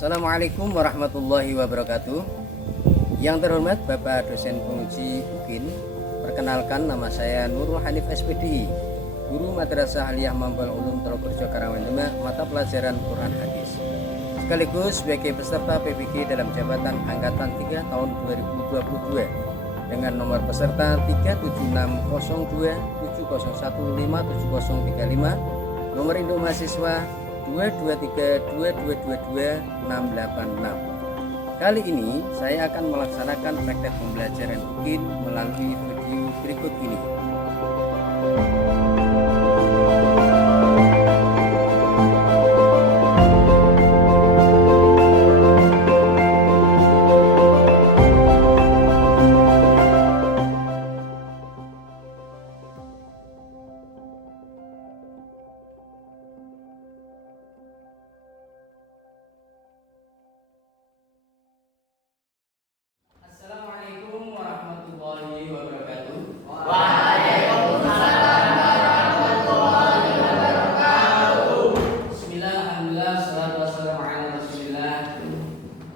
Assalamualaikum warahmatullahi wabarakatuh. Yang terhormat Bapak dosen penguji UKIN, perkenalkan nama saya Nurul Hanif SPDI, guru Madrasah Aliyah Mambal Ulum Trogorejo Karanganyar, mata pelajaran Quran Hadis, sekaligus sebagai peserta PBG dalam jabatan Angkatan 3 tahun 2022 dengan nomor peserta 37602 7015735, nomor induk mahasiswa 2232222 Kali ini saya akan melaksanakan praktek pembelajaran UKIN melalui video berikut ini. Assalamualaikum warahmatullahi wabarakatuh. Waalaikumsalam warahmatullahi wabarakatuh. Bismillah, alhamdulillah, salatu wassalamu ala rasulillah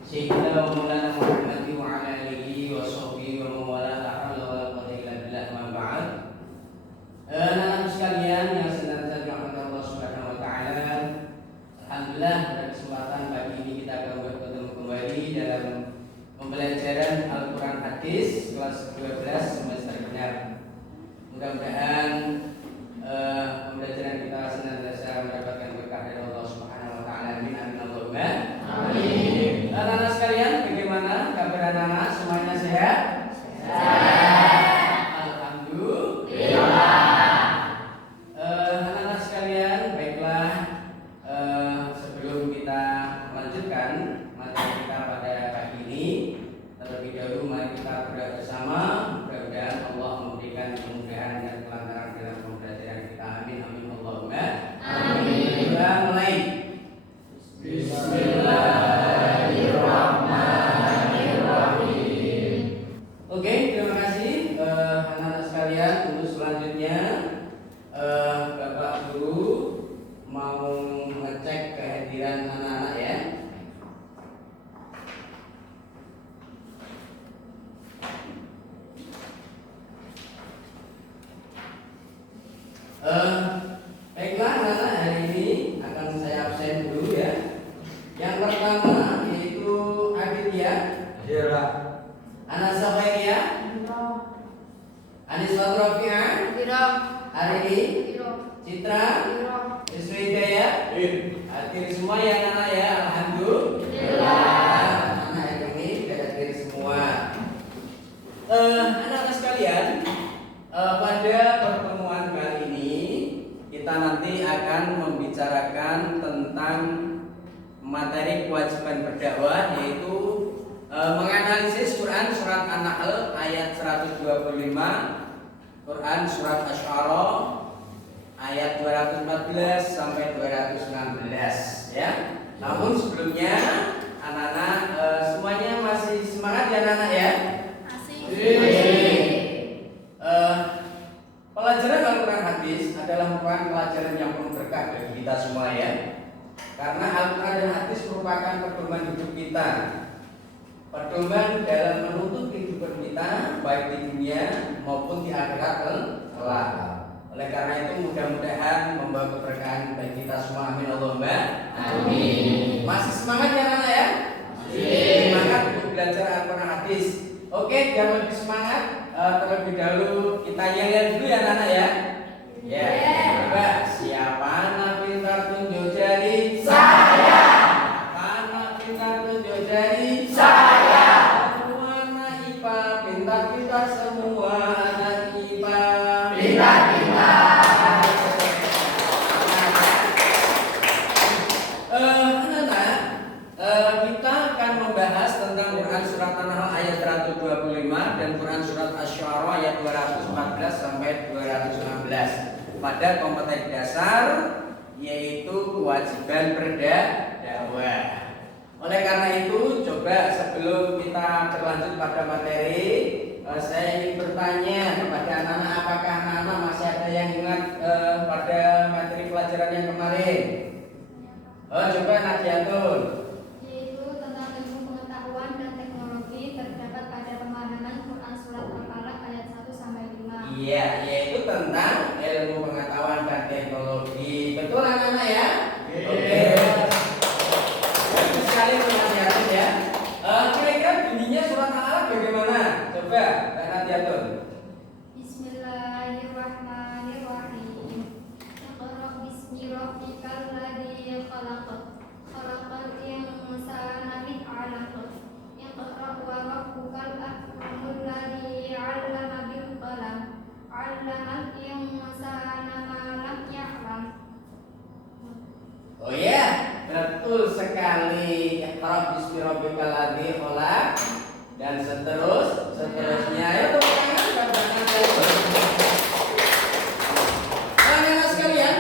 Sayyidina wa maulana Muhammad wa ala alihi wa sahbihi wa mawala la hawla wa la quwwata illa billah, ma ba'd. Anak-anak sekalian yang senantiasa dirahmati Allah Subhanahu wa taala, alhamdulillah pada kesempatan pagi ini kita akan bertemu kembali dalam pembelajaran Al-Quran Hadis kelas 12 semester genap. Mudah-mudahan pembelajaran kita senantiasa mendapatkan berkah dari Allah Subhanahu wa taala. Amin amin Allahumma amin. Anak-anak sekalian, bagaimana kabar anak-anak? Semuanya sehat? Alhamdulillah. Anak-anak sekalian, baiklah, sebelum kita melanjutkan materi kita pada pagi ini, terlebih dahulu mari kita berdoa bersama. Mudah-mudahan Allah memberikan kemudahan dan kelancaran dalam pembelajaran kita. Amin amin Allahumma amin. Kita mulai. Bismillahirrahmanirrahim. Oke, terima kasih anak-anak sekalian. Untuk selanjutnya Bapak Guru mau mengecek kehadiran anak-anak ya. Baiklah anak-anak, hari ini akan saya absen dulu ya. Yang pertama yaitu Aditya, Anas Safaria, Anis Fatrafi'ah, Arini, Citra, Iswidaya, hadir semua ya anak-anak ya. Alhamdulillah. Anak ini sudah hadir semua. Anak-anak sekalian, pada pertemuan kali ini kita nanti akan membicarakan tentang materi kewajiban berdakwah, yaitu menganalisis Quran surat An-Nahl ayat 125, Quran surat Asy-Syu'ara ayat 214 sampai 216 ya. Namun sebelumnya anak-anak semuanya masih semangat ya anak-anak ya? Pelajaran Al-Quran Hadis adalah merupakan pelajaran yang penuh berkah bagi kita semua ya. Karena Al-Quran dan Hadis merupakan pedoman hidup kita, pedoman dalam menuntut kehidupan kita baik di dunia maupun di akhirat kelak. Oleh karena itu mudah-mudahan membawa keberkahan bagi kita semua. Amin Allahumma amin. Masih semangat ya anak ya? Semangat untuk belajar Al-Quran Hadis. Oke, biar lebih semangat, terlebih dahulu kita yel-yel dulu ya anak ya. Ya, coba siapa anak pintar tunjuk jari? Saya. Siapa anak pintar tunjuk jari? Saya. Semua anak IPA pintar-pintar, semua anak IPA pintar-pintar. Anak-anak, kita akan membahas tentang Quran surat An-Nahl ayat 125 dan Quran surat Asy-Syu'ara ayat 214 sampai 216 pada kompeten dasar, yaitu kewajiban berdakwah. Oleh karena itu, coba sebelum kita berlanjut pada materi, saya ingin bertanya kepada anak-anak, apakah anak-anak masih ada yang ingat pada materi pelajaran yang kemarin? Coba Nadiatun. Yaitu Oh ya, betul sekali. Iqra bismi rabbikal ladzi khalaq dan seterusnya. Ya, tepuk tangan, anak-anak sekalian,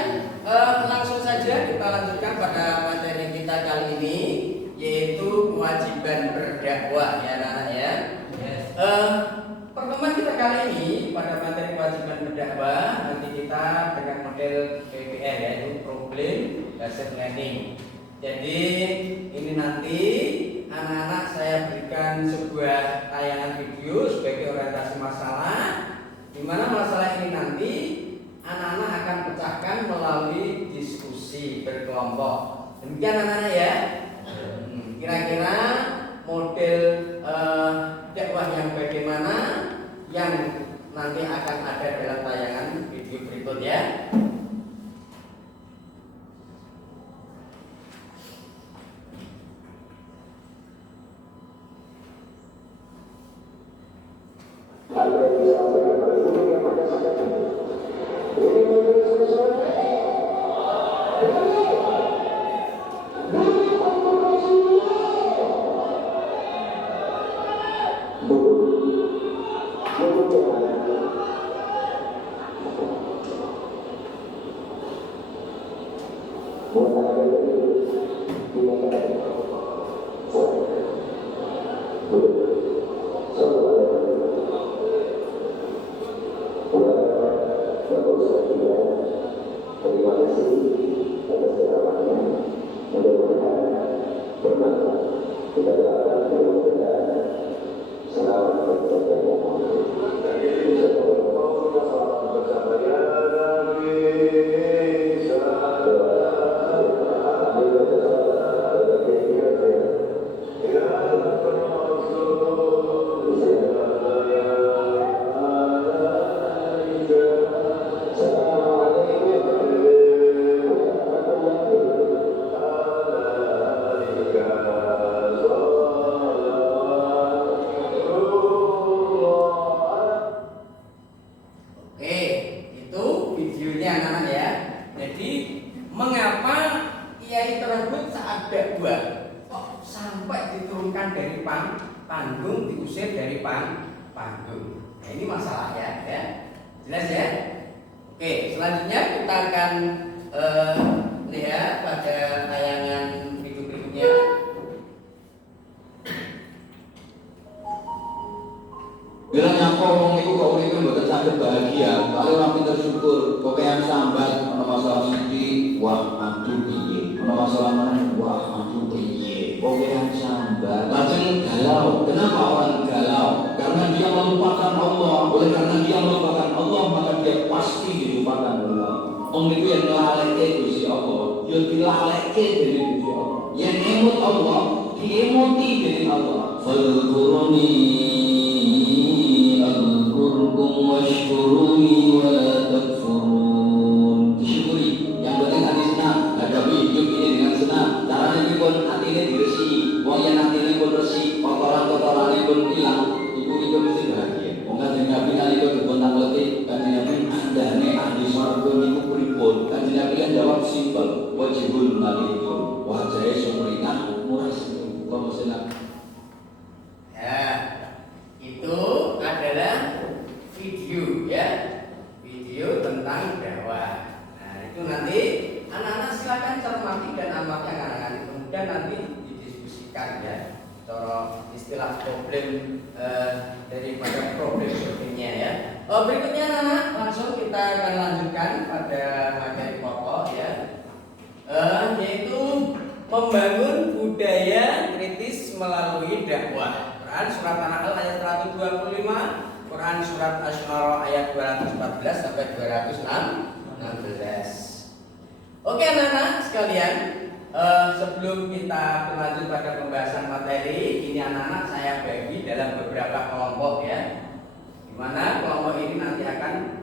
langsung saja kita lanjutkan pada materi kita kali ini, yaitu kewajiban berdakwah ya anak-anak ya. Pertemuan kita kali ini pada materi kewajiban berdakwah, nanti kita dengan model PBL yaitu problem based learning. Jadi ini nanti anak-anak saya berikan sebuah tayangan video sebagai orientasi masalah, di mana masalah ini nanti anak-anak akan pecahkan melalui diskusi berkelompok. Demikian anak-anak ya. Kira-kira model dakwah yang bagaimana yang nanti akan ada dalam tayangan video berikut ya. Panggung diusir dari panggung. Nah, ini masalah ya. Jelas ya? Oke, selanjutnya kita akan lihat pada tayangan video berikutnya. Bilang nyapa wong iku kok urip mboten saged bahagia, kali ora pinter syukur, pokoke sambat ana masalah iki, wah aduh piye. Ana masalah mana, wah aduh piye. Pokoke sambat. Lajeng galau. Kenapa orang galau? Karena dia melupakan Allah. Oleh karena dia melupakan Allah, maka dia pasti dilupakan Allah. Wong iku yang nglaleke Gusti Allah, yo dilaleke dening Gusti Allah. Yang emut Allah, diemoti dening Allah. Fadhkuruni washkuruni wa la takfurun. Disyukuri, yang penting hati senang, hadapi hidup ini dengan senang. Caranya ini pun hati ini diresi, wong yang hati ini pun resi, kotoran-kotoran ini pun hilang. Ibu mesti bahagia. Wong kanjeng Nabi nalika dibontang letih, kanjeng Nabi andane ahli swarga niku pripun? Kanjeng Nabi kan jawab simpel, wajibun nalipun, wajahe sumringah muras kok senang. Ya, itu adalah video ya, video tentang dakwah. Nah itu nanti anak-anak silakan cermati dan amati anak-anak, kemudian nanti didiskusikan ya, cara istilah problem daripada problem problemnya ya. Berikutnya anak-anak langsung kita akan lanjutkan pada materi pokok ya, yaitu membangun budaya kritis melalui dakwah. Quran surat An-Nahl ayat 125, Quran surat Asy-Syu'ara ayat 214 sampai 216. Oke anak-anak sekalian, sebelum kita berlanjut pada pembahasan materi ini, anak-anak saya bagi dalam beberapa kelompok ya, dimana kelompok ini nanti akan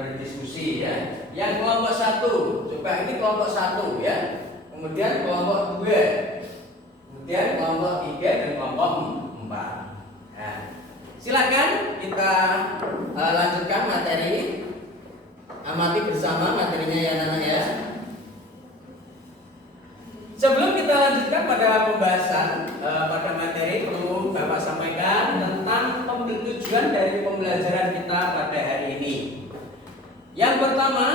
berdiskusi ya. Yang kelompok 1, coba ini kelompok 1 ya, kemudian kelompok 2, kemudian kelompok 3 dan kelompok 4. Nah, silakan kita lanjutkan materi. Amati bersama materinya ya anak-anak ya. Sebelum kita lanjutkan pada pembahasan pada materi, perlu Bapak sampaikan tentang tujuan dari pembelajaran kita pada hari ini. Yang pertama,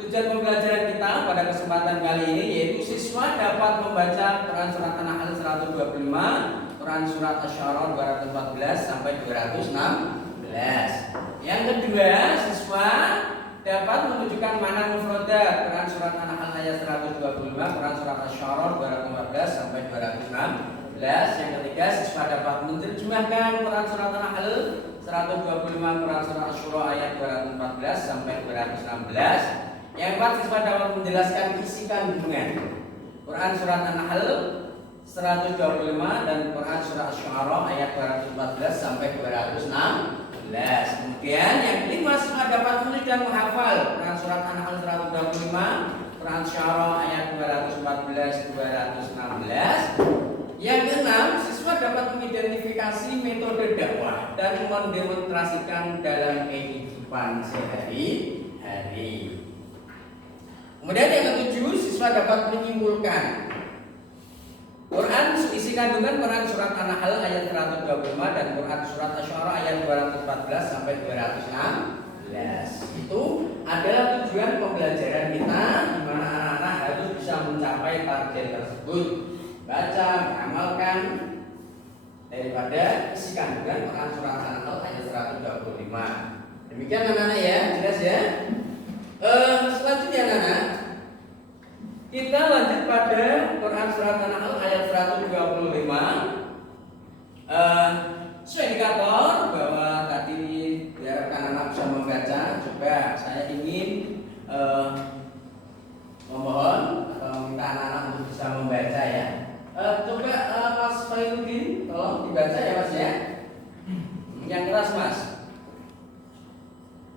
tujuan pembelajaran kita pada kesempatan kali ini yaitu siswa dapat membaca Quran Surat An-Nahl 125, Quran Surat Asy-Syu'ara 214 sampai 216. Yang kedua, siswa dapat menunjukkan mana mufradat Quran Surat An-Nahl ayat 125, Quran Surat Asy-Syu'ara 214 sampai 216. Yang ketiga, siswa dapat menerjemahkan Quran Surat An-Nahl 125, Quran Surat Asy-Syu'ara ayat 214 sampai 216. Yang keempat, siswa dapat menjelaskan isi kandungan Quran Surat An-Nahl 125 dan Quran Surat Asy-Syu'ara ayat 214 sampai 216. Kemudian yang kelima, siswa dapat menulis dan menghafal Quran Surat An-Nahl 125, Quran Asy-Syu'ara ayat 214, 216. Yang keenam, siswa dapat mengidentifikasi metode dakwah dan mendemonstrasikan dalam kehidupan sehari-hari. Kemudian yang ketujuh, siswa dapat menyimpulkan Quran isi kandungan Quran Surat An-Nahl ayat 125 dan Quran Surat Asy-Syu'ara ayat 214 sampai 216. Itu adalah tujuan pembelajaran kita, di mana anak-anak harus bisa mencapai target tersebut, baca, mengamalkan daripada isi kandungan Quran Surat An-Nahl ayat 125. Demikian anak-anak ya, jelas ya. Selanjutnya anak-anak, kita lanjut pada Quran Surat An-Nahl ayat 125. Sesuai indikator bahwa tadi diharapkan anak bisa membaca. Coba saya ingin memohon atau minta anak-anak untuk bisa membaca ya. Coba Mas Khairuddin, tolong dibaca ya Mas ya. Yang keras Mas.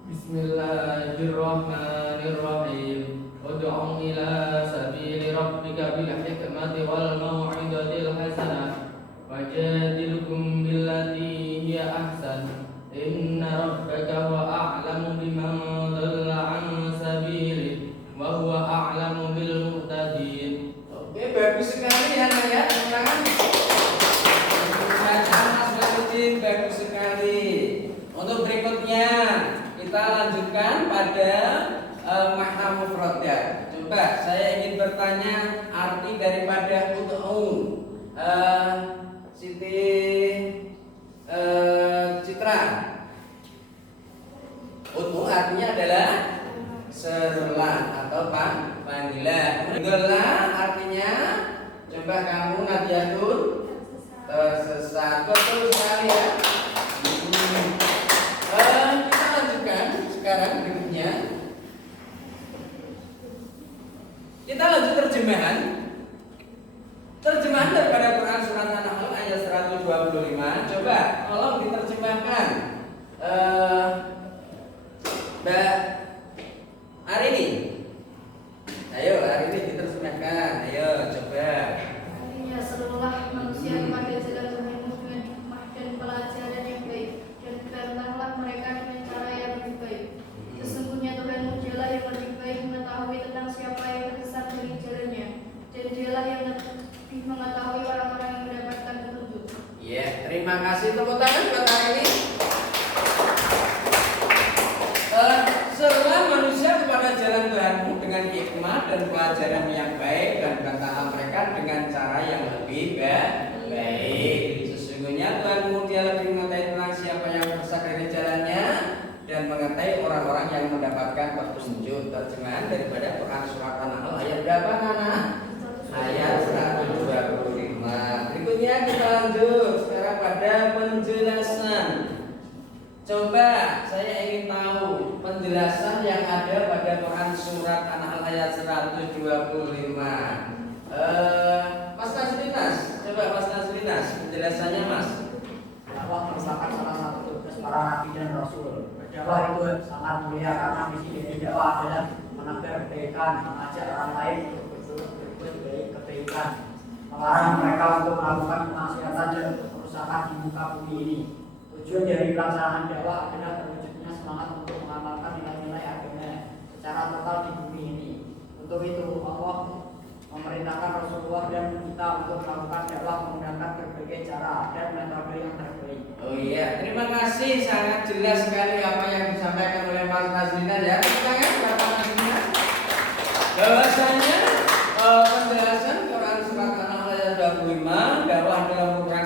Bismillahirrahmanirrahim. Ud'u ila sabili rabbika bil hikmati wal mau'izatil hasanah wajadilhum billati hiya ahsan inna rabbaka huwa a'lamu biman dhalla 'an sabili wa huwa a'lamu bil muhtadin. Oke, bagus sekali ya Nak ya. Mas Khairuddin, bagus sekali. Untuk berikutnya kita lanjutkan pada makna mufradat. Coba saya ingin bertanya arti daripada ud'u. Siti Citra. Ud'u artinya adalah serulah atau panggilan. Itulah artinya, coba kamu Nadiatun tersesat. Betul sekali ya. Kita lanjutkan sekarang berikutnya. Kita lanjut terjemahan. Terjemahan daripada Quran Surat An-Nahl ayat 125. Coba tolong diterjemahkan. Mbak Arini. Ayo Arini diterjemahkan. Ayo coba. Artinya seluruh manusia kepada jalan Tuhanmu dengan hikmah dan pelajaran yang baik, dan bantahlah mereka dengan cara yang lebih baik. Sesungguhnya Tuhanmu dialah yang lebih baik mengetahui tentang siapa yang tersesat dari jalannya, dan dialah yang lebih mengetahui orang-orang yang mendapatkan petunjuk. Ya, terima kasih. Tepuk tangan buat Arini. Serulah manusia kepada jalan Tuhanmu dengan hikmah dan pelajaran yang baik, dan bantahlah mereka dengan cara yang lebih baik. Sesungguhnya Tuhanmu dia lebih mengetahui tentang siapa yang tersesat dari jalannya dan mengetahui orang-orang yang mendapatkan petunjuk. Terjemahan daripada Quran Surat An-Nahl ayat berapa Nana? Ayat 125. Berikutnya kita lanjut sekarang pada penjelasan. Coba saya ingin tahu penjelasan yang ada pada Quran Surat An-Nahl ayat 125. Mas Nasrinas, coba Mas Nasrinas penjelasannya Mas. Dakwah merupakan salah satu tugas para nabi dan rasul. Berdakwah itu sangat mulia karena misi dari dakwah adalah menebar kebaikan, mengajak orang lain untuk berbuat baik kebaikan, melarang mereka untuk melakukan kemaksiatan dan kerusakan di muka bumi ini. Tujuan dari pelaksanaan dakwah adalah terwujudnya semangat untuk mengamalkan nilai-nilai agama secara total di bumi ini. Untuk itu Allah memerintahkan Rasul Rasulullah dan kita untuk melakukan dakwah menggunakan berbagai cara dan metode yang terbaik. Oh iya, terima kasih, sangat jelas sekali apa yang disampaikan oleh Mas Nazrina ya. Silakan Bapak Nazrina. Bahwasanya penjelasan Quran surat An-Nahl ayat 25, dakwah adalah merupakan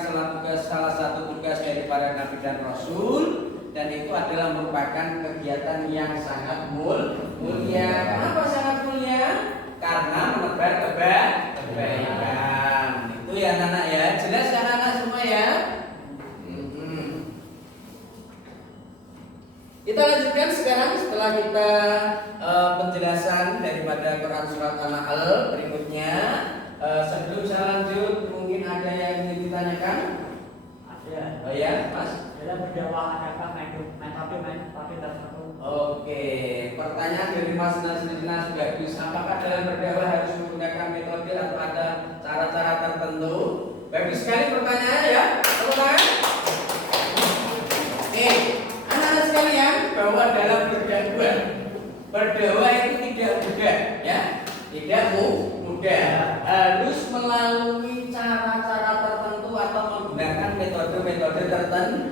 salah satu tugas dari para nabi dan rasul, dan itu adalah merupakan kegiatan yang sangat mulia. Kenapa sangat mulia? Karena menebar kebaikan. Itu ya anak ya, jelas ya anak semua ya. Kita lanjutkan sekarang setelah kita penjelasan daripada Quran surat An-Nahl berikutnya. Sebelum saya lanjut, mungkin ada yang ingin ditanyakan? Ada. Oh ya, Mas. Dalam berdakwah adakah metode tertentu? Oke, pertanyaan dari Mas Nazrina sudah bisa. Apakah dalam berdakwah harus menggunakan metode atau ada cara-cara tertentu? Bagus sekali pertanyaannya ya. Tepuk tangan. Oke, anak-anak sekalian, bahwa dalam berdakwah itu tidak mudah, ya, tidak mudah. Harus melalui cara-cara tertentu atau menggunakan metode-metode tertentu.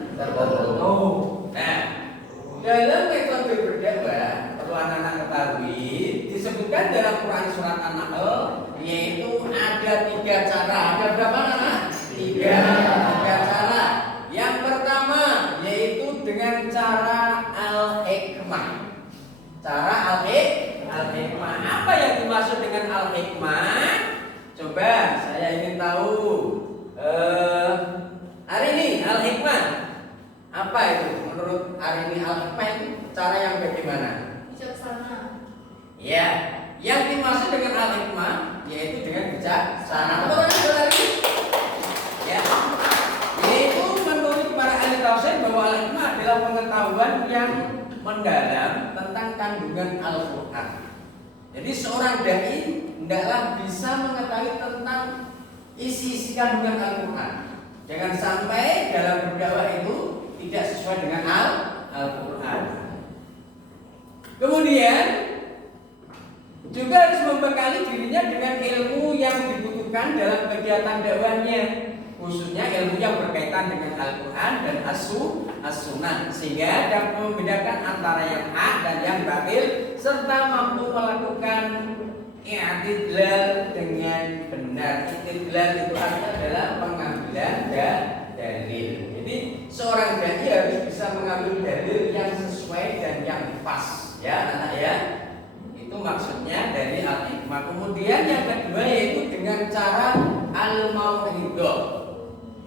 Nah, dalam metode berdakwah perlu anak-anak ketahui disebutkan dalam Quran surat An-Nahl yaitu ada 3 cara. Ada berapa anak? 3 cara. Yang pertama yaitu dengan cara al-hikmah. Cara al-hikmah. Apa yang dimaksud dengan al-hikmah? Coba saya ingin tahu. Hari ini al-hikmah apa itu? Menurut hari ini al-hikmah itu cara yang bagaimana? Bijaksana. Ya, yang dimaksud dengan al-hikmah yaitu dengan bijaksana. Betul kan saudari? Ya, yaitu menurut para ahli tafsir bahwa al-hikmah adalah pengetahuan yang mendalam tentang kandungan Al-Quran. Jadi seorang dai hendaklah bisa mengetahui tentang isi-isi kandungan Al-Quran. Jangan sampai dalam berdakwah itu tidak sesuai dengan Al-Quran. Kemudian juga harus membekali dirinya dengan ilmu yang dibutuhkan dalam kegiatan dakwahnya, khususnya ilmu yang berkaitan dengan Al-Quran dan As-Sunnah, sehingga dapat membedakan antara yang hak dan yang batil, serta mampu melakukan i'tidlal dengan benar. I'tidlal itu artinya adalah pengambilan dalil. Jadi seorang dai harus bisa mengambil dalil yang sesuai dan yang pas, ya anak ya. Itu maksudnya dari al-hikmah. Kemudian yang kedua yaitu dengan cara al-mau'idhah.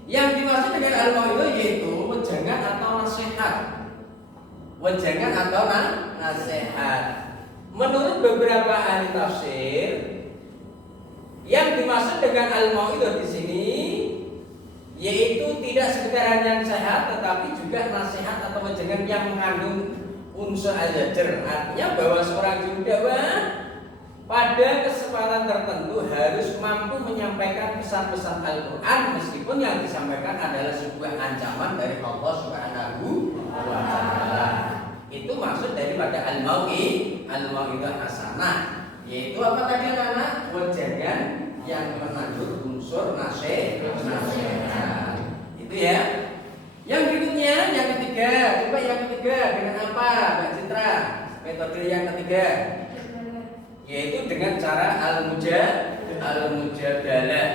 Yang dimaksud dengan al-mau'idhah yaitu wejangan atau nasihat. Wejangan atau nasihat. Menurut beberapa ahli tafsir, yang dimaksud dengan al-mau'idhah di sini yaitu tidak sekedar hanya nasihat, tetapi juga nasihat atau wejangan yang mengandung unsur al-zajr. Artinya bahwa seorang juru dakwah pada kesempatan tertentu harus mampu menyampaikan pesan-pesan Al-Quran meskipun yang disampaikan adalah sebuah ancaman dari Allah Subhanahu wa Ta'ala. Itu maksud daripada al-mau'idhah hasanah, yaitu apa tadi anak? Wejangan yang mengandung unsur nasihat. Itu ya. Yang berikutnya, yang ketiga, coba yang ketiga dengan apa, Mbak Citra? Metode yang ketiga yaitu dengan cara al-mujadalah.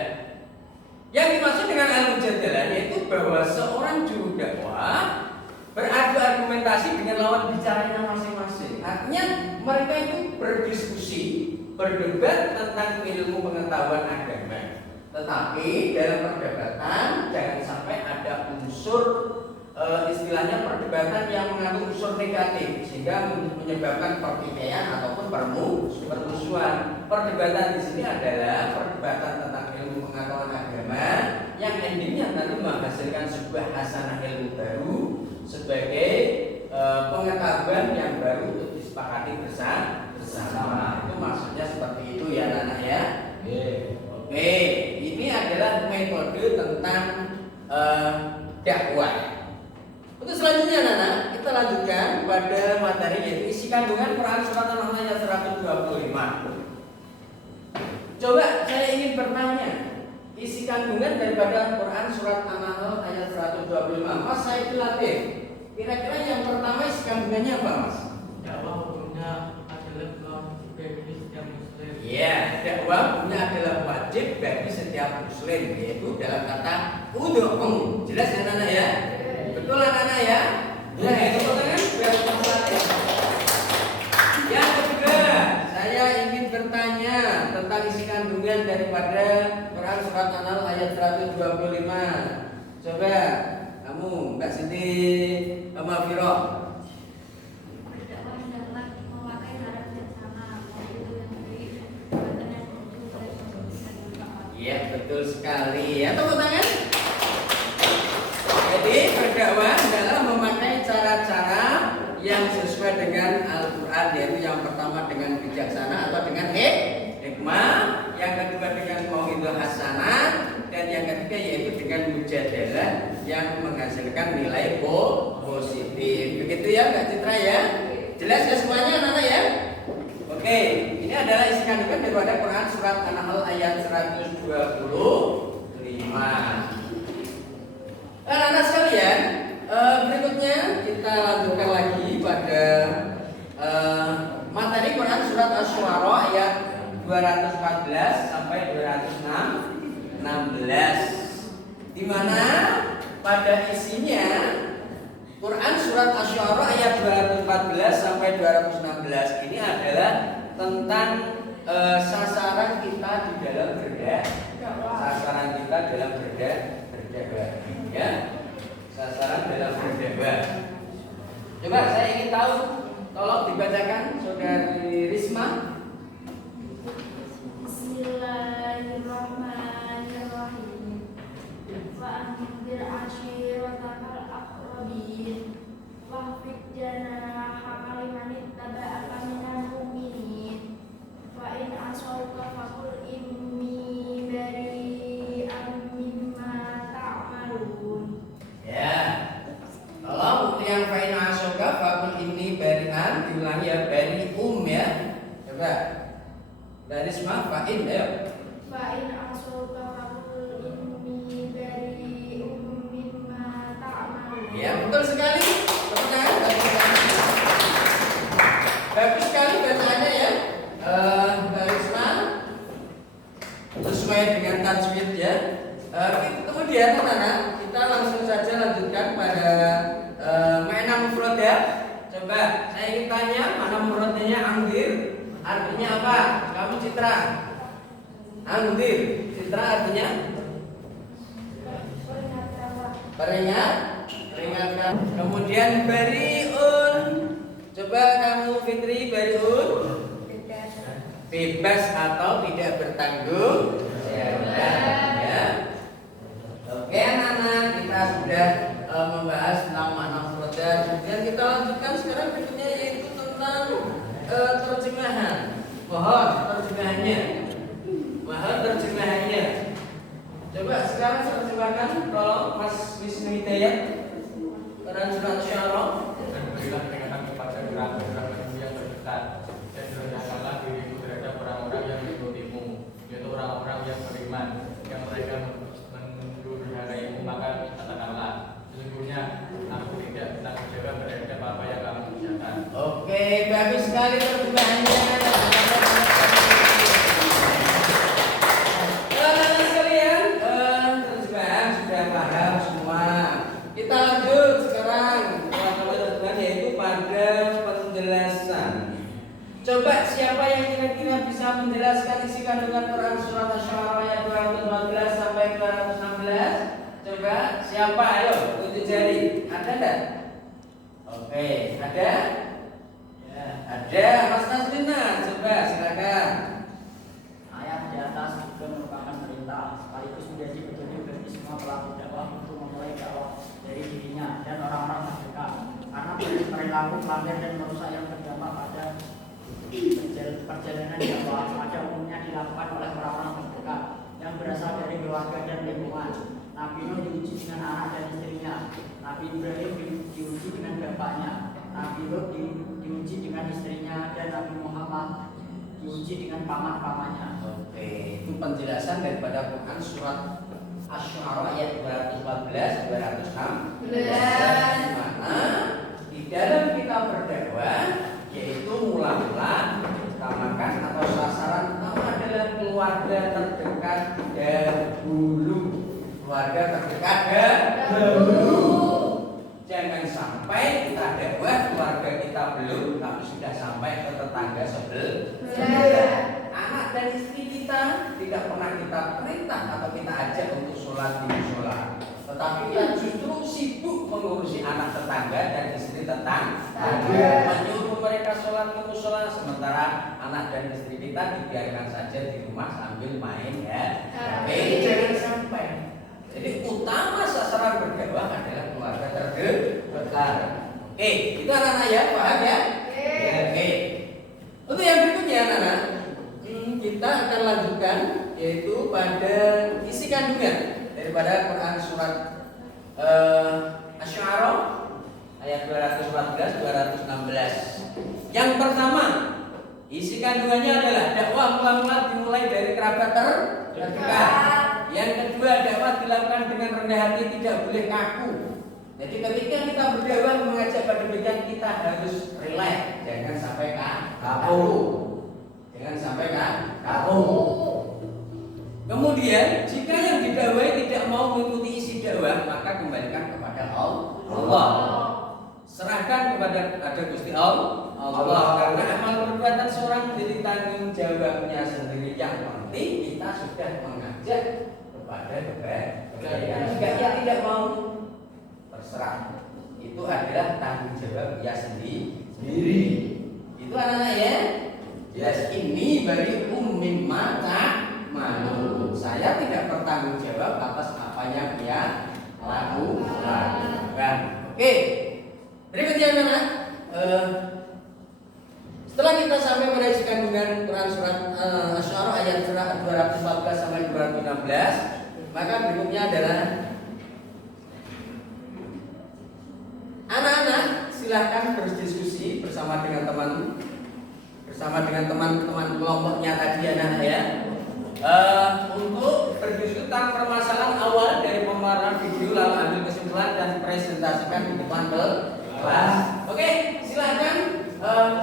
Yang dimaksud dengan al-mujadalah yaitu bahwa seorang juru dakwah beradu argumentasi dengan lawan bicaranya masing-masing. Artinya mereka itu berdiskusi, berdebat tentang ilmu pengetahuan agama. Tetapi dalam perdebatan jangan sampai ada unsur istilahnya perdebatan yang mengandung unsur negatif sehingga menyebabkan pertikaian ataupun permusuhan. Perdebatan di sini adalah perdebatan tentang ilmu pengetahuan agama yang endingnya nanti menghasilkan sebuah hasanah ilmu baru sebagai pengetahuan yang baru untuk disepakati bersama. Itu maksudnya seperti itu ya anak ya. Oke, ini adalah metode tentang dakwah. Untuk selanjutnya anak-anak, kita lanjutkan pada materi yaitu isi kandungan Quran surat An-Nahl ayat 125. Coba saya ingin bertanya, isi kandungan daripada Quran surat An-Nahl ayat 125. Mas Saiful Latif, kira-kira yang pertama isi kandungannya apa, Mas? Dakwah hukumnya adalah bagi setiap muslim. Ya, dakwah hukumnya adalah wajib bagi setiap muslim, yaitu dalam kata ud'u. Jelas ya anak ya? Betul anak-anak ya? Nah, itu pertanyaan biar Mas Latif. Yang kedua, saya ingin bertanya tentang isi kandungan daripada Quran surat An-Nahl ayat 125. Coba kamu Mbak Siti, Mbak Firo. Berdakwah hendaklah memakai cara bijaksana, yaitu yang baik, perbuatan yang menuju pada kebaikan yang taat. Iya, betul sekali. Ya, tepuk tangan. Jadi berdakwah adalah memakai cara-cara yang sesuai dengan Al-Quran, yaitu yang pertama dengan bijaksana atau dengan hikmah, yang kedua dengan mau'izah hasanah, dan yang ketiga yaitu dengan mujadalah yang menghasilkan nilai positif. Begitu ya Mbak Citra ya? Jelas ya semuanya anak-anak ya? Oke, ini adalah isi kandungan daripada Quran surat An-Nahl ayat 125. Anak-anak sekalian, berikutnya kita lanjutkan lagi pada materi Quran surat Asy-Syu'ara ayat 214 sampai 216, di mana pada isinya Quran surat Asy-Syu'ara ayat 214 sampai 216 ini adalah tentang sasaran kita di dalam berdakwah. Sasaran kita dalam berdakwah, ya. Sasaran dalam berdakwah. Coba saya ingin tahu, tolong dibacakan Saudari Risma. Bismillahirrahmanirrahim. Wa anzir ashiratakal aqrabin wahfid janahaka liman ittaba'aka minal mu'minin wa in asawka faqul inni bari'an mimma ta'malun. Ya. Tolong untuk yang fa'in asoka faqul inni bari'an, diulangi ya, bari'um ya. Coba. Dari semua fa'in ya. Fa'in asawka faqul inni bari'un mimma ta'malun. Ya, betul sekali. Tepuk tangan, bagus sekali. Bagus sekali bacaannya ya. Mbak Risma sesuai dengan tajwid ya. Kemudian anak-anak, kita langsung saja lanjutkan pada makna mufrad ya. Coba saya ingin tanya, mana mufradnya angdir? Artinya apa? Kamu Citra. Angdir. Citra artinya? Peringatkan. Kemudian bariun. Coba kamu Fitri, bariun. Bebas atau tidak bertanggung jawab ya. Oke anak-anak, kita sudah membahas tentang makna mufrad. Kemudian kita lanjutkan sekarang berikutnya yaitu tentang terjemahan. Mohon terjemahannya. Mohon terjemahannya. Coba sekarang terjemahkan tolong Mas Wisnu Hidayat. Quran surat Asy-Syu'ara. Dan berilah peringatan kepada gerang-gerang yang berdekat, dan rendahkanlah dirimu terhadap orang-orang yang mengikutimu, yaitu orang-orang yang beriman, yang mereka mendurhakaimu, maka katakanlah, sesungguhnya aku tidak pernah menjaga terhadap apa yang kamu kerjakan. Oke, bagus sekali terjemahannya. Teman-teman sekalian, terjemahan sudah paham semua. Kita lanjut sekarang pada terjemahan yaitu pada penjelasan. Coba siapa yang kira-kira bisa menjelaskan isi kandungan Quran surat Asy-Syu'ara ayat 214 sampai 216? Coba siapa? Ayo, tunjuk jari. Ada enggak? Oke, ada? Ya, ada. Mas Nasrina, coba silakan. Ayat di atas juga merupakan perintah sekaligus menjadi petunjuk bagi semua pelaku dakwah untuk memulai dakwah dari dirinya dan orang-orang terdekat, karena perilaku pelanggar dan merusak yang terdampak pada perjalanan dakwah pada umumnya dilakukan oleh orang-orang terdekat yang berasal dari keluarga dan lingkungan. Nabi Nuh diuji dengan anak dan istrinya, Nabi Ibrahim diuji dengan bapaknya, Nabi Lut diuji dengan istrinya, dan Nabi Muhammad diuji dengan paman-pamannya. Oke, itu penjelasan daripada Quran surat Asy-Syu'ara ayat 214 216. Mana di dalam kita berdakwah yaitu mula-mula utamakan atau sasaran utama adalah keluarga terdekat dahulu. Keluarga terdekat dahulu. Jangan sampai kita dakwah keluarga kita belum, tapi sudah sampai ke tetangga sebelah. Anak dan istri kita tidak pernah kita perintah atau kita ajak untuk sholat di musola, tetapi kita justru sibuk mengurusi anak tetangga dan istri tetangga, menyuruh mereka sholat di musola, sementara anak dan istri kita dibiarkan saja di rumah sambil main ya. Tapi jangan sampai. Jadi utama sasaran berdakwah adalah keluarga terdekat. Oke, itu anak-anak ya, paham ya? Oke. Untuk yang berikutnya anak-anak, kita akan lanjutkan yaitu pada isi kandungan daripada Quran surat Asy-Syu'ara ayat 214 216. Yang pertama, isi kandungannya adalah dakwah mula-mula dimulai dari kerabat terdekat. Yang kedua, dakwah dilakukan dengan rendah hati, tidak boleh kaku. Jadi ketika kita berdakwah mengajak pada demikian, kita harus relax, jangan sampai kaku. Jangan sampai kaku. Kemudian, jika yang didakwai tidak mau mengikuti isi dakwah, maka kembalikan kepada Allah. Serahkan kepada Gusti Allah, karena amal perbuatan seorang menjadi tanggung jawabnya sendiri. Yang penting kita sudah mengajak kepada kebaikan. Jika dia tidak mau, terserah. Itu adalah tanggung jawab dia sendiri. Itu anak-anak ya. Yes, ini bari ummin mata malu. Saya tidak bertanggung jawab atas apa yang dia lakukan. Oke. Berikutnya anak-anak, setelah kita sampai pada isi kandungan Quran surat Asy-Syu'ara ayat 214 sampai 216, maka berikutnya adalah anak-anak silahkan berdiskusi bersama dengan teman-teman kelompoknya tadi anak-anak ya, untuk berdiskusi tentang permasalahan awal dari pemaparan video, lalu ambil kesimpulan dan presentasikan di depan kelas. Oke, silahkan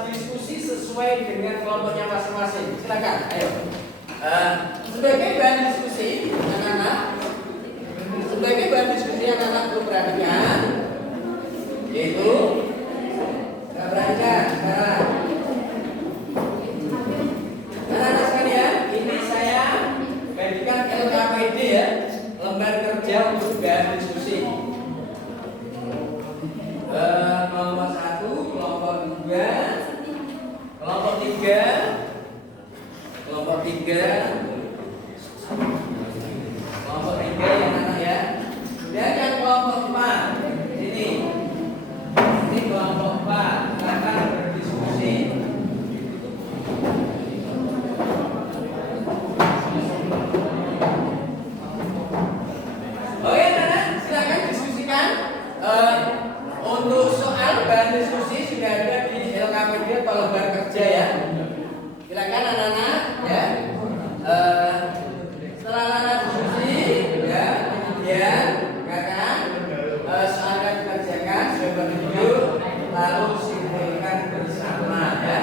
diskusi sesuai dengan kelompoknya masing-masing. Silakan, ayo. Sebagai bahan diskusi anak-anak, perlu perhatikan, yaitu beranjak sekarang. Anak-anak sekalian, ini saya bagikan LKPD ya, lembar kerja untuk bahan diskusi. Kelompok 1, kelompok 2, kelompok 3, kelompok 3 yang anak ya. Dan yang kelompok 4 ini kelompok 4 akan berdiskusi. Oke anak, silakan diskusikan. Untuk soal bahan diskusi sudah ada di LKPD atau lembar kerja ya. Silakan anak-anak ya. Setelah anak diskusi ya, kemudian katakan soalnya dikerjakan, coba tunjuk, lalu simpulkan bersama ya.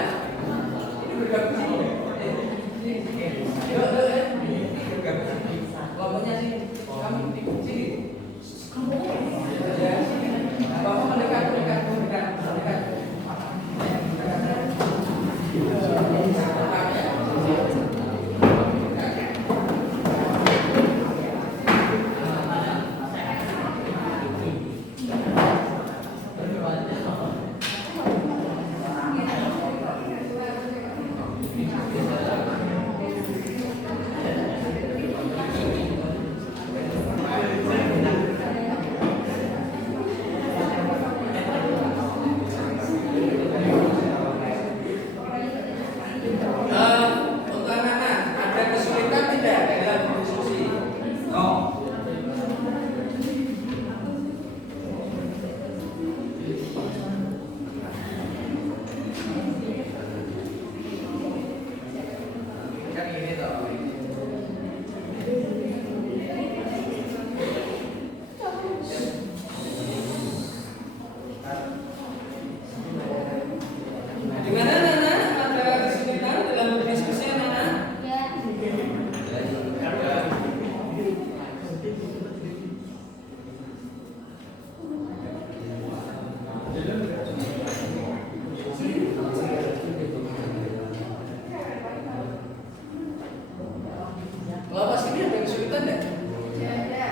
Ini bergabung sini. Yuk ya. Kelompoknya sini. Kamu sini. Ya. Bapak mendekat. kesulitan enggak? Tidak ada.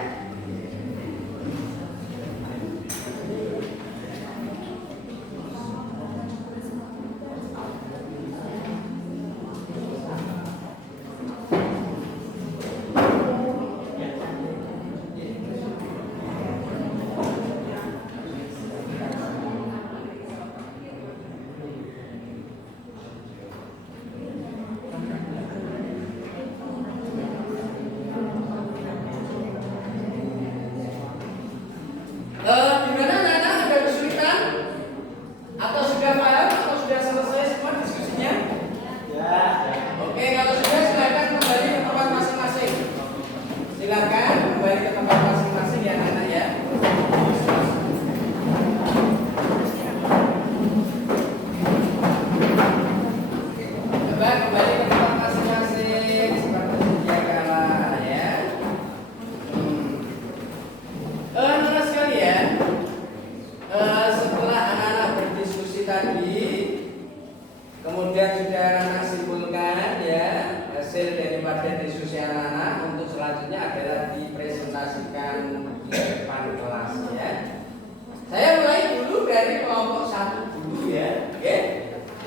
Di mana anak-anak ada kesulitan? Atau sudah paham? Atau sudah selesai semua diskusinya? Ya. Oke, kalau sudah silakan kembali ke tempat masing-masing. Silakan kembali ke tempat masing-masing ya anak-anak ya. Coba kembali ke tempat masing-masing seperti sedia kala ya. Anak-anak sekalian, setelah anak-anak berdiskusi tadi, kemudian sudah anak simpulkan ya hasil daripada diskusi anak-anak untuk selanjutnya adalah dipresentasikan di depan kelas ya. Saya mulai dulu dari kelompok 1 dulu ya. Oke.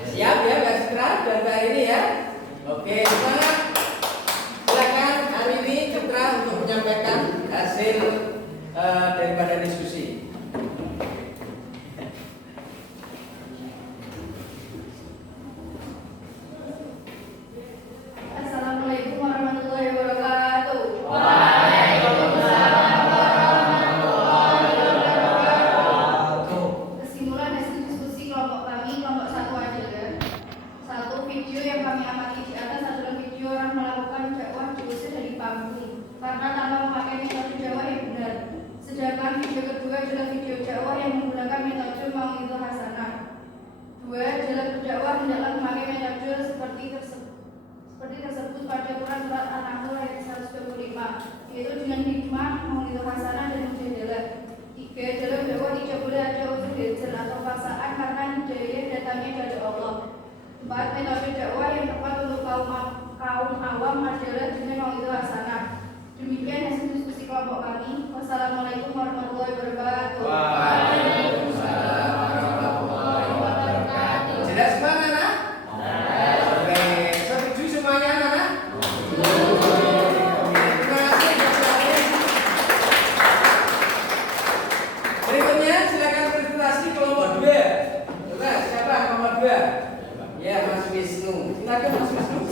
Siap ya Mbak Citra dan Mbak ini ya. Oke, semangat. Silakan hari ini Citra untuk menyampaikan hasil daripada diskusi. Assalamualaikum warahmatullahi wabarakatuh. Kesimpulan hasil diskusi kelompok kami, kelompok 1 adalah: 1. Video yang kami amati di atas adalah video orang melakukan dakwah diusir dari panggung karena tanpa memakai metode dakwah yang benar. Sedangkan video kedua adalah video dakwah yang menggunakan metode mau'izah hasanah. 2. Dalam berdakwah hendaklah memakai metode seperti tersebut pada Quran surat An-Nahl ayat 125, yaitu dengan hikmah, mau'izah hasanah dan mujadalah. 3. Dalam dakwah tidak boleh ada unsur hijrah atau paksaan karena hidayah datangnya dari Allah. 4. Metode dakwah yang tepat untuk kaum awam adalah dengan mau'izah hasanah. Demikian hasil diskusi kelompok kami. Wassalamualaikum warahmatullahi wabarakatuh. Waalaikumsalam warahmatullahi wabarakatuh. Jelas semua anak? Oke, setuju semuanya anak? Terima kasih Dr. Alif. Berikutnya silakan presentasi kelompok 2. Coba siapa kelompok 2? Ya Mas Wisnu. Silakan Mas Wisnu.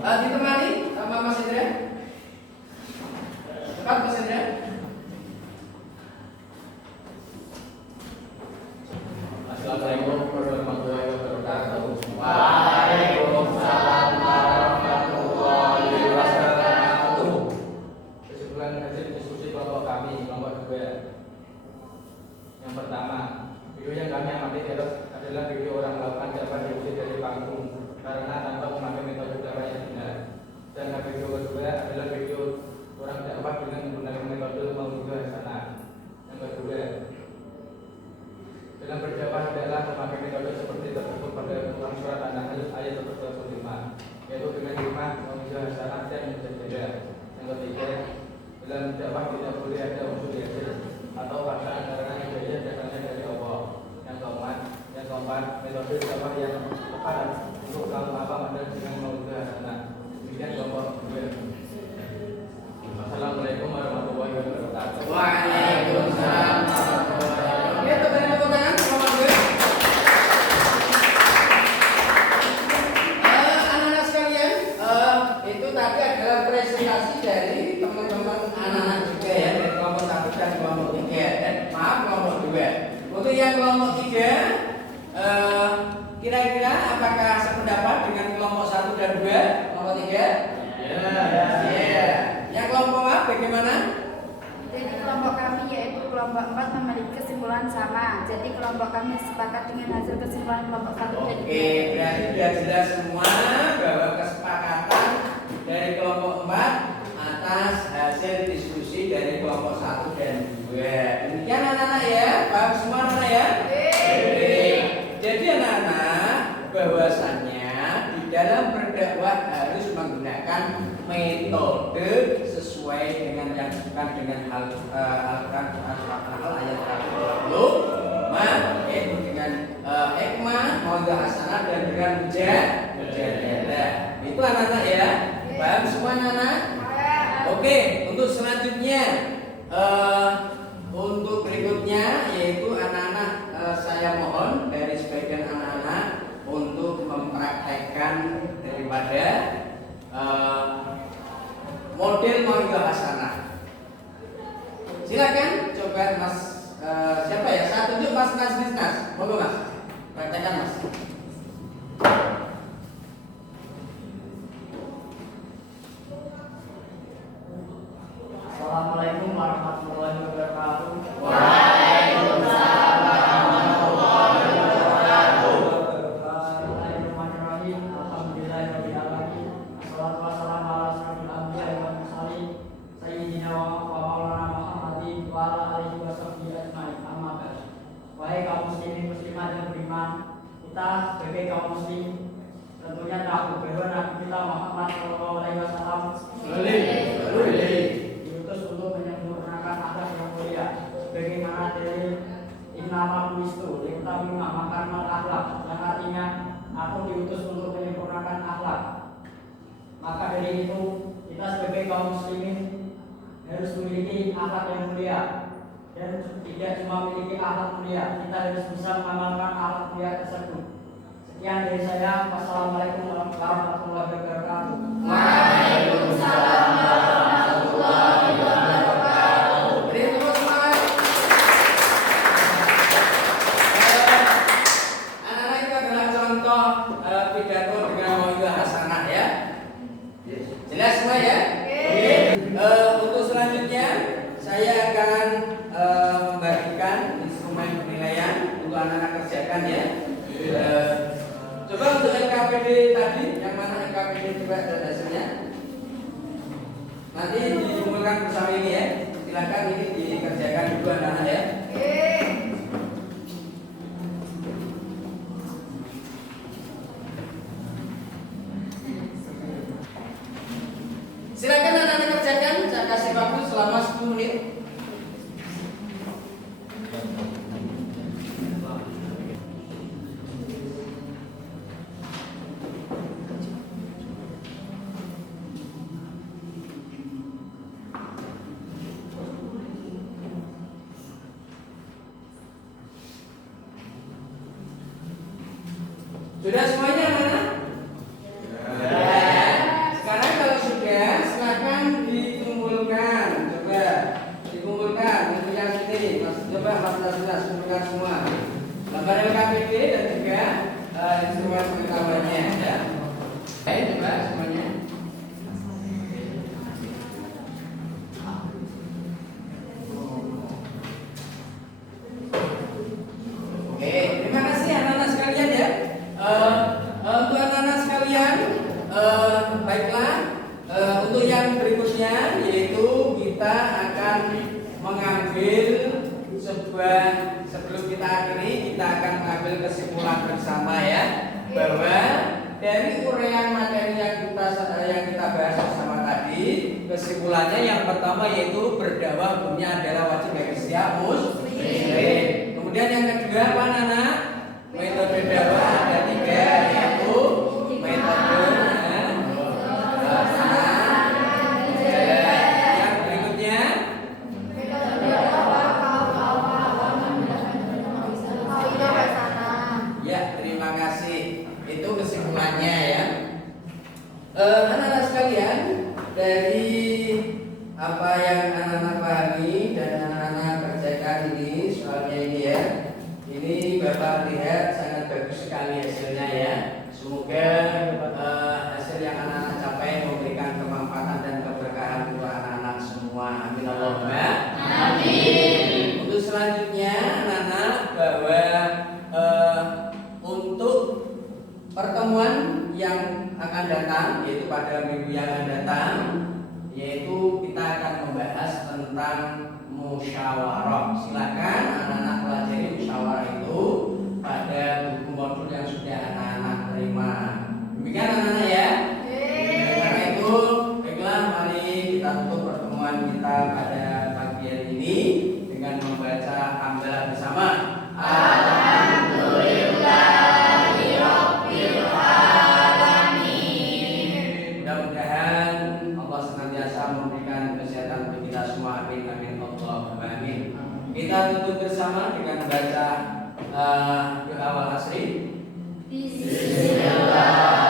Ditemani sama Mas Indra. Cepat Mas Indra. Assalamualaikum warahmatullahi wabarakatuh. Waalaikumsalam warahmatullahi wabarakatuh. Kesimpulan hasil diskusi kelompok kami, kelompok 2. Yang pertama, video yang kami amati adalah video orang melakukan dakwah diusir dari panggung karena tanpa memakai metode dakwah yang benar. Dan video kedua adalah video orang dakwah dengan menggunakan metode mau'izah hasanah. Yang kedua, dalam berdakwah adalah memakai metode seperti tersebut pada Quran surat An-Nahl ayat 125, yaitu dengan hikmah, mau'izah hasanah dan mujadalah. Yang ketiga, dalam dakwah tidak boleh ada unsur hijrah atau paksaan karena hidayah datangnya dari Allah. Yang keempat, metode dakwah yang tepat untuk kaum awam adalah dengan mau'izah hasanah. Demikian kelompok 2. Assalamualaikum warahmatullahi wabarakatuh. Waalaikumsalam warahmatullahi wabarakatuh. Ya, tepuk tangan kelompok 2. Anak-anak sekalian, itu tadi adalah presentasi dari teman-teman anak-anak juga ya, dari kelompok 1 dan kelompok 3. Maaf, kelompok 2. Untuk yang kelompok 3, kira-kira apakah sependapat dengan kelompok 1 dan 2? Kelompok 3? Ya. Yang kelompok A bagaimana? Jadi kelompok kami yaitu kelompok 4 memiliki kesimpulan sama. Jadi kelompok kami sepakat dengan hasil kesimpulan kelompok 1 dan 2. Oke, berarti sudah jelas semua bahwa kesepakatan dari kelompok 4 atas hasil diskusi dari kelompok 1 dan 2. Demikian anak-anak ya, paham semua anak-anak ya? Jadi anak-anak, bahwasannya di dalam berdakwah harus menggunakan metode sesuai dengan yang bukan dengan Al-Quran ayat 120 yaitu dengan hikmah, mauidhah hasanah dan dengan mujadalah. Itu anak-anak ya. Paham semua anak-anak? Oke, untuk selanjutnya untuk berikutnya yaitu anak-anak saya mohon dari sebagian anak-anak untuk mempraktekkan daripada model mauidhah hasanah. Silakan coba Mas siapa ya? Saya tunjuk Mas Nas. Monggo Mas. Praktekkan Mas. Assalamualaikum warahmatullahi wabarakatuh. Waalaikumsalam warahmatullahi wabarakatuh. Bismillahirrahmanirrahim. Alhamdulillahirabbil alamin. Wassalatu wassalamu ala asyrofil anbiya'i wal mursalin sayyidina wa maulana Muhammadin wa ala alihi washabbihi ajmain. Amma ba'd. Wahai kaum muslimin muslimat yang beriman, kita sebagai kaum muslim tentunya tahu bahwa Nabi kita Muhammad sallallahu alaihi wasallam diutus untuk menyempurnakan akhlak yang mulia sebagaimana dari innama buistu liutammima makarimal akhlak, yang artinya aku diutus untuk menyempurnakan akhlak. Maka dari itu kita sebagai kaum muslimin harus memiliki akhlak yang mulia, dan tidak cuma memiliki akhlak mulia, kita harus bisa mengamalkan akhlak mulia tersebut. Sekian dari saya. Wassalamualaikum warahmatullahi wabarakatuh. Waalaikumsalam warahmatullahi wabarakatuh. Beri tepuk semangat. Anak-anak itu adalah contoh pidato dengan mauidhah hasanah ya. Jelas semua ya? Untuk selanjutnya saya akan membagikan instrumen penilaian untuk anak-anak kerjakan ya. Coba untuk LKPD tadi, yang mana LKPD coba dan hasilnya nanti dikumpulkan bersama ini ya. Silakan ini dikerjakan dulu anak-anak ya. Silakan anak-anak kerjakan, saya kasih waktu selama 10 menit. Sudah semuanya anak-anak? Sekarang kalau sudah, silakan dikumpulkan. Coba dikumpulkan untuk yang sini. Coba Mas Nas kumpulkan semua. Lembar LKPD dan juga instrumen pengetahuannya ya. Baik, coba semuanya. Oke, terima kasih anak-anak sekalian ya. Untuk anak-anak sekalian, baiklah. Untuk yang berikutnya yaitu kita akan mengambil sebuah, sebelum kita akhiri kita akan mengambil kesimpulan bersama ya, bahwa dari uraian materi yang kita bahas bersama tadi, kesimpulannya yang pertama yaitu berdakwah hukumnya adalah wajib bagi setiap muslim. Kemudian yang kedua apa anak? Metode dakwah ada 3 yaitu metode yang berikutnya ya. Terima kasih. Itu kesimpulannya ya. Anak-anak sekalian, dari apa yang anak-anak pahami dan anak-anak kerjakan ini soalnya ini ya. Ini Bapak lihat sangat bagus sekali hasilnya ya. Semoga hasil yang anak-anak capai memberikan kemanfaatan dan keberkahan untuk anak-anak semua. Amin Allahumma. Amin. Untuk selanjutnya anak-anak bahwa untuk pertemuan yang akan datang yaitu pada minggu yang akan datang, yaitu kita akan membahas tentang musyawarah. Silakan anak-anak pelajari musyawarah itu pada buku modul yang sudah anak-anak terima. Demikian anak-anak ya. Karena itu baiklah dengan membaca hamdalah bersama. Mudah-mudahan Allah senantiasa memberikan kesehatan untuk kita semua. Amin amin Allahumma amin. Kita tutup bersama dengan membaca doa wal asri. Bismillah.